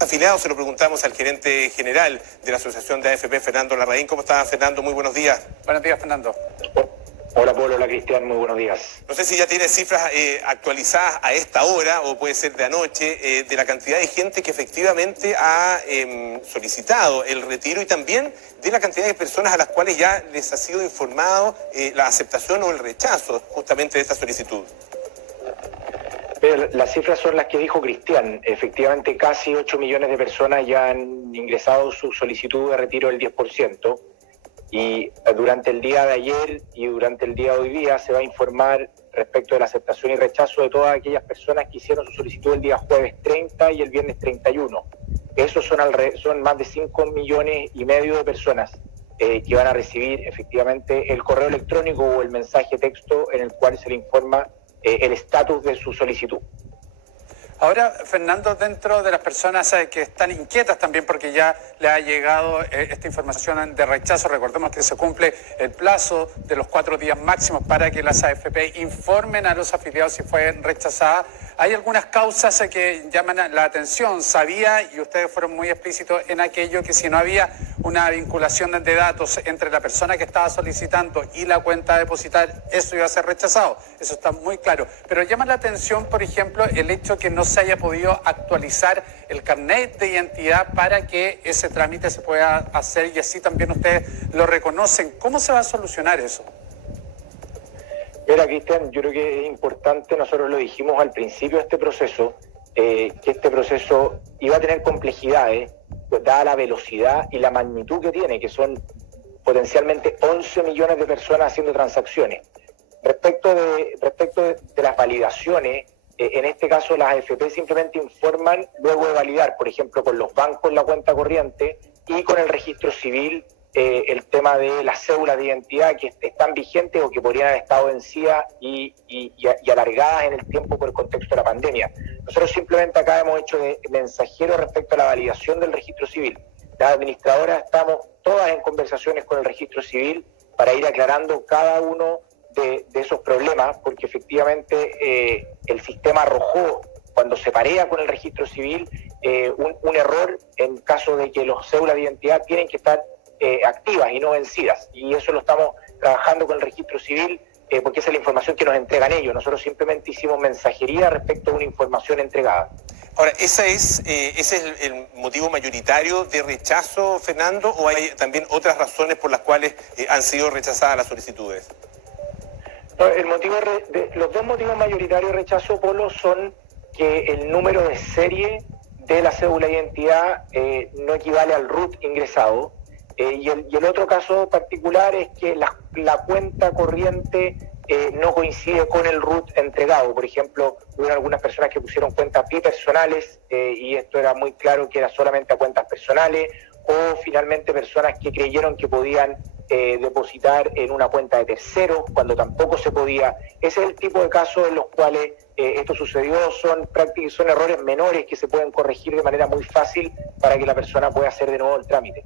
Afiliados, se lo preguntamos al gerente general de la Asociación de AFP, Fernando Larraín. ¿Cómo está, Fernando? Muy buenos días. Buenos días, Fernando. Hola, Pablo, hola, Cristian, muy buenos días. No sé si ya tiene cifras actualizadas a esta hora, o puede ser de anoche, de la cantidad de gente que efectivamente ha solicitado el retiro, y también de la cantidad de personas a las cuales ya les ha sido informado la aceptación o el rechazo justamente de esta solicitud. Las cifras son las que dijo Cristian. Efectivamente, casi 8 millones de personas ya han ingresado su solicitud de retiro del 10%. Y durante el día de ayer y durante el día de hoy día se va a informar respecto de la aceptación y rechazo de todas aquellas personas que hicieron su solicitud el día jueves 30 y el viernes 31. Esos son más de 5 millones y medio de personas que van a recibir efectivamente el correo electrónico o el mensaje texto en el cual se le informa el estatus de su solicitud. Ahora, Fernando, dentro de las personas que están inquietas también porque ya le ha llegado esta información de rechazo, recordemos que se cumple el plazo de los 4 días máximos para que las AFP informen a los afiliados si fue rechazada. Hay algunas causas que llaman la atención. Sabía, y ustedes fueron muy explícitos en aquello, que si no había una vinculación de datos entre la persona que estaba solicitando y la cuenta a depositar, eso iba a ser rechazado. Eso está muy claro. Pero llama la atención, por ejemplo, el hecho que no se haya podido actualizar el carnet de identidad para que ese trámite se pueda hacer, y así también ustedes lo reconocen. ¿Cómo se va a solucionar eso? Mira, Cristian, yo creo que es importante, nosotros lo dijimos al principio de este proceso, que este proceso iba a tener complejidades, dada la velocidad y la magnitud que tiene, que son potencialmente 11 millones de personas haciendo transacciones. Respecto de las validaciones, en este caso las AFP simplemente informan luego de validar, por ejemplo, con los bancos la cuenta corriente y con el registro civil, el tema de las cédulas de identidad que están vigentes o que podrían haber estado vencidas y alargadas en el tiempo por el contexto de la pandemia. Nosotros simplemente acá hemos hecho de mensajero respecto a la validación del registro civil. Las administradoras estamos todas en conversaciones con el registro civil para ir aclarando cada uno de esos problemas, porque efectivamente el sistema arrojó, cuando se parea con el registro civil, un error en caso de que los cédulas de identidad tienen que estar activas y no vencidas, y eso lo estamos trabajando con el registro civil porque esa es la información que nos entregan ellos. Nosotros simplemente hicimos mensajería respecto a una información entregada. Ahora, ¿ese es el motivo mayoritario de rechazo, Fernando, o hay también otras razones por las cuales han sido rechazadas las solicitudes? No, los dos motivos mayoritarios de rechazo, Polo, son que el número de serie de la cédula de identidad no equivale al RUT ingresado, y el otro caso particular es que la cuenta corriente no coincide con el RUT entregado. Por ejemplo, hubo algunas personas que pusieron cuentas bipersonales y esto era muy claro que era solamente a cuentas personales, o finalmente personas que creyeron que podían depositar en una cuenta de terceros cuando tampoco se podía. Ese es el tipo de casos en los cuales esto sucedió. Son errores menores que se pueden corregir de manera muy fácil para que la persona pueda hacer de nuevo el trámite.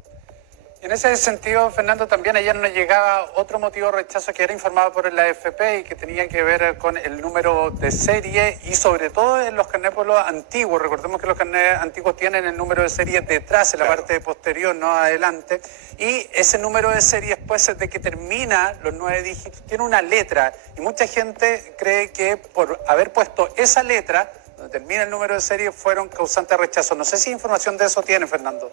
En ese sentido, Fernando, también ayer nos llegaba otro motivo de rechazo que era informado por la AFP y que tenía que ver con el número de serie y sobre todo en los carnets antiguos. Recordemos que los carnets antiguos tienen el número de serie detrás, en la parte posterior, no adelante. Y ese número de serie, después de que termina los 9 dígitos, tiene una letra. Y mucha gente cree que por haber puesto esa letra, donde termina el número de serie, fueron causantes de rechazo. No sé si información de eso tiene, Fernando.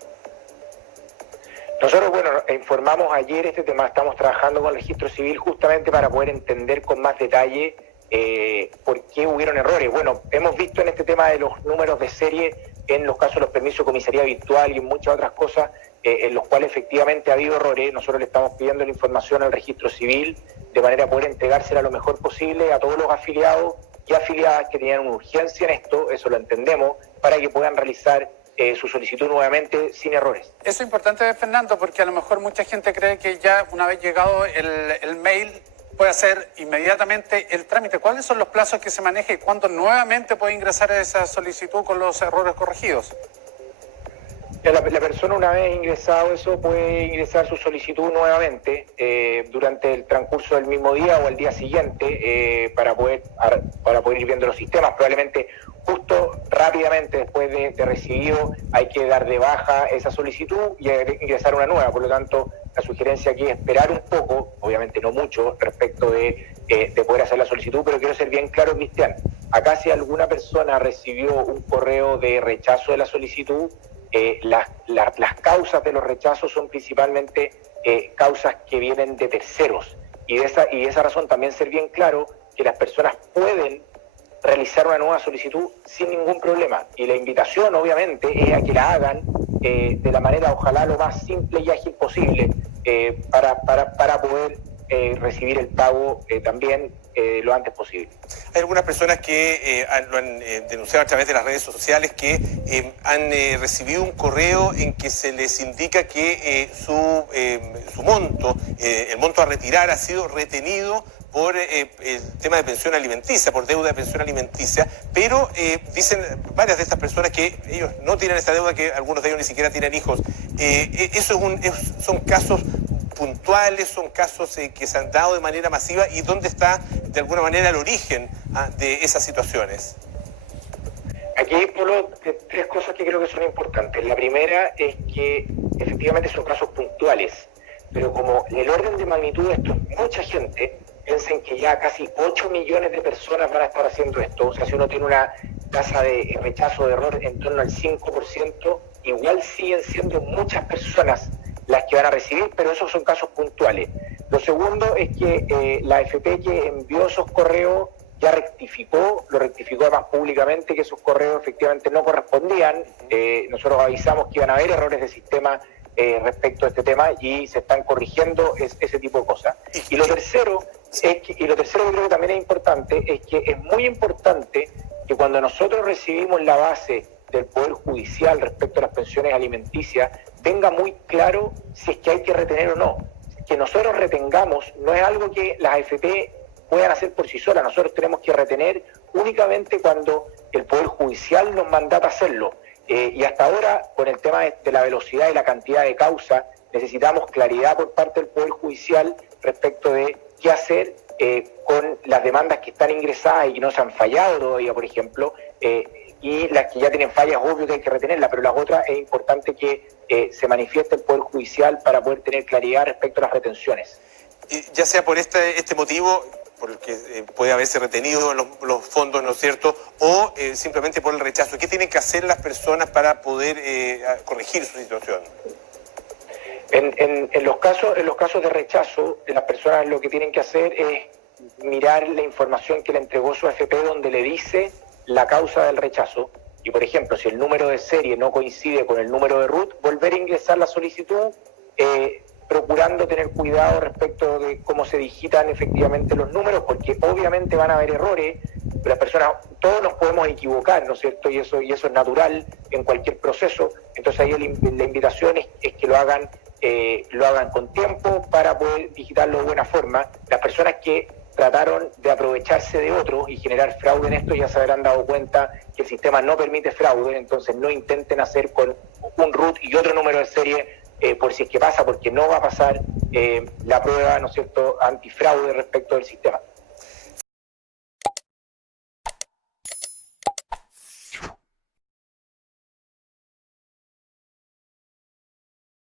Nosotros, informamos ayer este tema, estamos trabajando con el registro civil justamente para poder entender con más detalle por qué hubieron errores. Bueno, hemos visto en este tema de los números de serie, en los casos de los permisos de comisaría virtual y en muchas otras cosas, en los cuales efectivamente ha habido errores. Nosotros le estamos pidiendo la información al registro civil de manera a poder entregársela lo mejor posible a todos los afiliados y afiliadas que tenían una urgencia en esto, eso lo entendemos, para que puedan realizar su solicitud nuevamente sin errores. Eso es importante, Fernando, porque a lo mejor mucha gente cree que ya una vez llegado el mail puede hacer inmediatamente el trámite. ¿Cuáles son los plazos que se maneja y cuándo nuevamente puede ingresar esa solicitud con los errores corregidos? La persona, una vez ingresado eso, puede ingresar su solicitud nuevamente durante el transcurso del mismo día o el día siguiente para poder ir viendo los sistemas. Probablemente justo rápidamente después de recibido hay que dar de baja esa solicitud y ingresar una nueva. Por lo tanto, la sugerencia aquí es esperar un poco, obviamente no mucho, respecto de poder hacer la solicitud, pero quiero ser bien claro, Cristian. Acá si alguna persona recibió un correo de rechazo de la solicitud, las causas de los rechazos son principalmente causas que vienen de terceros. Y de esa razón también ser bien claro que las personas pueden realizar una nueva solicitud sin ningún problema. Y la invitación, obviamente, es a que la hagan de la manera, ojalá, lo más simple y ágil posible para poder recibir el pago también lo antes posible. Hay algunas personas que lo han denunciado a través de las redes sociales que han recibido un correo en que se les indica que su monto, el monto a retirar, ha sido retenido por el tema de pensión alimenticia, por deuda de pensión alimenticia, pero dicen varias de estas personas que ellos no tienen esta deuda, que algunos de ellos ni siquiera tienen hijos. Son casos puntuales, son casos que se han dado de manera masiva, y dónde está de alguna manera el origen de esas situaciones. Aquí, Polo, tres cosas que creo que son importantes. La primera es que efectivamente son casos puntuales, pero como el orden de magnitud de esto es mucha gente, piensen que ya casi 8 millones de personas van a estar haciendo esto. O sea, si uno tiene una tasa de rechazo de error en torno al 5%, igual siguen siendo muchas personas las que van a recibir, pero esos son casos puntuales. Lo segundo es que la AFP que envió esos correos ya lo rectificó además públicamente, que esos correos efectivamente no correspondían. Nosotros avisamos que iban a haber errores de sistema respecto a este tema y se están corrigiendo ese tipo de cosas. Y lo tercero que creo que también es importante es que es muy importante que cuando nosotros recibimos la base del Poder Judicial respecto a las pensiones alimenticias, tenga muy claro si es que hay que retener o no. Que nosotros retengamos no es algo que las AFP puedan hacer por sí solas. Nosotros tenemos que retener únicamente cuando el Poder Judicial nos mandata hacerlo. Y hasta ahora, con el tema de la velocidad y la cantidad de causas, necesitamos claridad por parte del Poder Judicial respecto de qué hacer con las demandas que están ingresadas y que no se han fallado todavía, por ejemplo, y las que ya tienen fallas, obvio que hay que retenerlas, pero las otras es importante que se manifieste el Poder Judicial para poder tener claridad respecto a las retenciones. Ya sea por este motivo, por el que puede haberse retenido los fondos, ¿no es cierto?, o simplemente por el rechazo. ¿Qué tienen que hacer las personas para poder corregir su situación? En los casos de rechazo, las personas lo que tienen que hacer es mirar la información que le entregó su AFP, donde le dice la causa del rechazo. Y, por ejemplo, si el número de serie no coincide con el número de RUT, volver a ingresar la solicitud, procurando tener cuidado respecto de cómo se digitan efectivamente los números, porque obviamente van a haber errores, pero las personas, todos nos podemos equivocar, ¿no es cierto? Y eso es natural en cualquier proceso. Entonces ahí la invitación es que lo hagan con tiempo para poder digitarlo de buena forma. Las personas que trataron de aprovecharse de otros y generar fraude en esto ya se habrán dado cuenta que el sistema no permite fraude, entonces no intenten hacer con un RUT y otro número de serie por si es que pasa, porque no va a pasar la prueba, ¿no es cierto?, antifraude respecto del sistema.